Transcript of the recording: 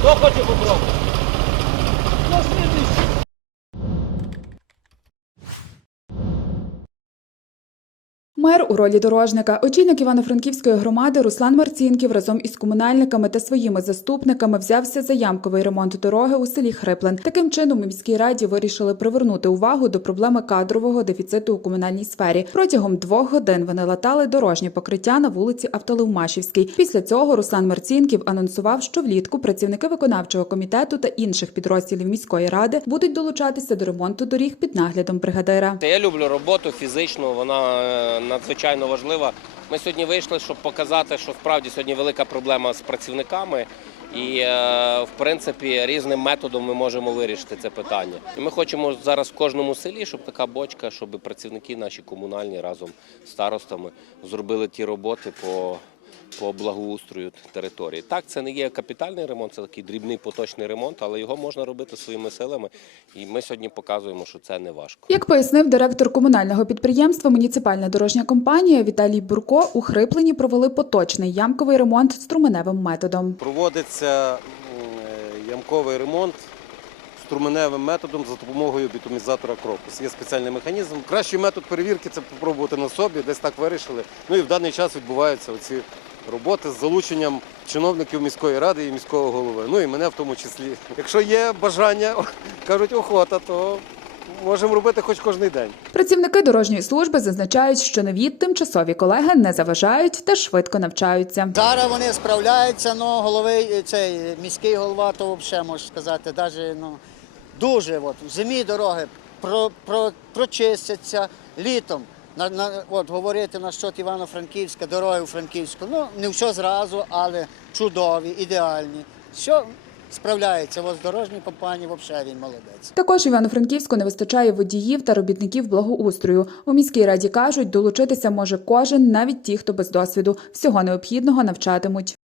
Tô contigo, Bronco. Мер у ролі дорожника, очільник Івано-Франківської громади Руслан Марцінків разом із комунальниками та своїми заступниками взявся за ямковий ремонт дороги у селі Хриплен. Таким чином у міській раді вирішили привернути увагу до проблеми кадрового дефіциту у комунальній сфері. Протягом двох годин вони латали дорожнє покриття на вулиці Автолевмашівській. Після цього Руслан Марцінків анонсував, що влітку працівники виконавчого комітету та інших підрозділів міської ради будуть долучатися до ремонту доріг під наглядом бригадира. Я люблю роботу фізичну, вона е, надзвичайно важлива. Ми сьогодні вийшли, щоб показати, що справді сьогодні велика проблема з працівниками. І, е, в принципі, різним методом ми можемо вирішити це питання. І ми хочемо зараз в кожному селі, щоб така бочка, щоб працівники наші комунальні разом з старостами зробили ті роботи по, по благоустрою території. Так, це не є капітальний ремонт, це такий дрібний поточний ремонт, але його можна робити своїми силами. І ми сьогодні показуємо, що це не важко. Як пояснив директор комунального підприємства Муніципальна дорожня компанія Віталій Бурко, у Хриплені провели поточний ямковий ремонт струменевим методом. Проводиться е, ямковий ремонт струменевим методом за допомогою бітумізатора Крокус. Є спеціальний механізм. Кращий метод перевірки це спробувати на собі, десь так вирішили. Ну і в даний час відбуваються оці роботи з залученням чиновників міської ради і міського голови. Ну і мене в тому числі. Якщо є бажання, кажуть, охота, то можемо робити хоч кожен день. Працівники дорожньої служби зазначають, що нові тимчасові колеги не заважають та швидко навчаються. Зараз вони справляються, ну голови цей міський голова, то взагалі можу сказати, навіть ну дуже от в зимі дороги про, про, прочистяться літом. На, на от говорити на щот Івано-Франківська, дороги у Франківську. Ну не все зразу, але чудові, ідеальні. Все справляється. Ось дорожній компанії взагалі він молодець. Також Івано-Франківську не вистачає водіїв та робітників благоустрою. У міській раді кажуть, долучитися може кожен, навіть ті, хто без досвіду. Всього необхідного навчатимуть.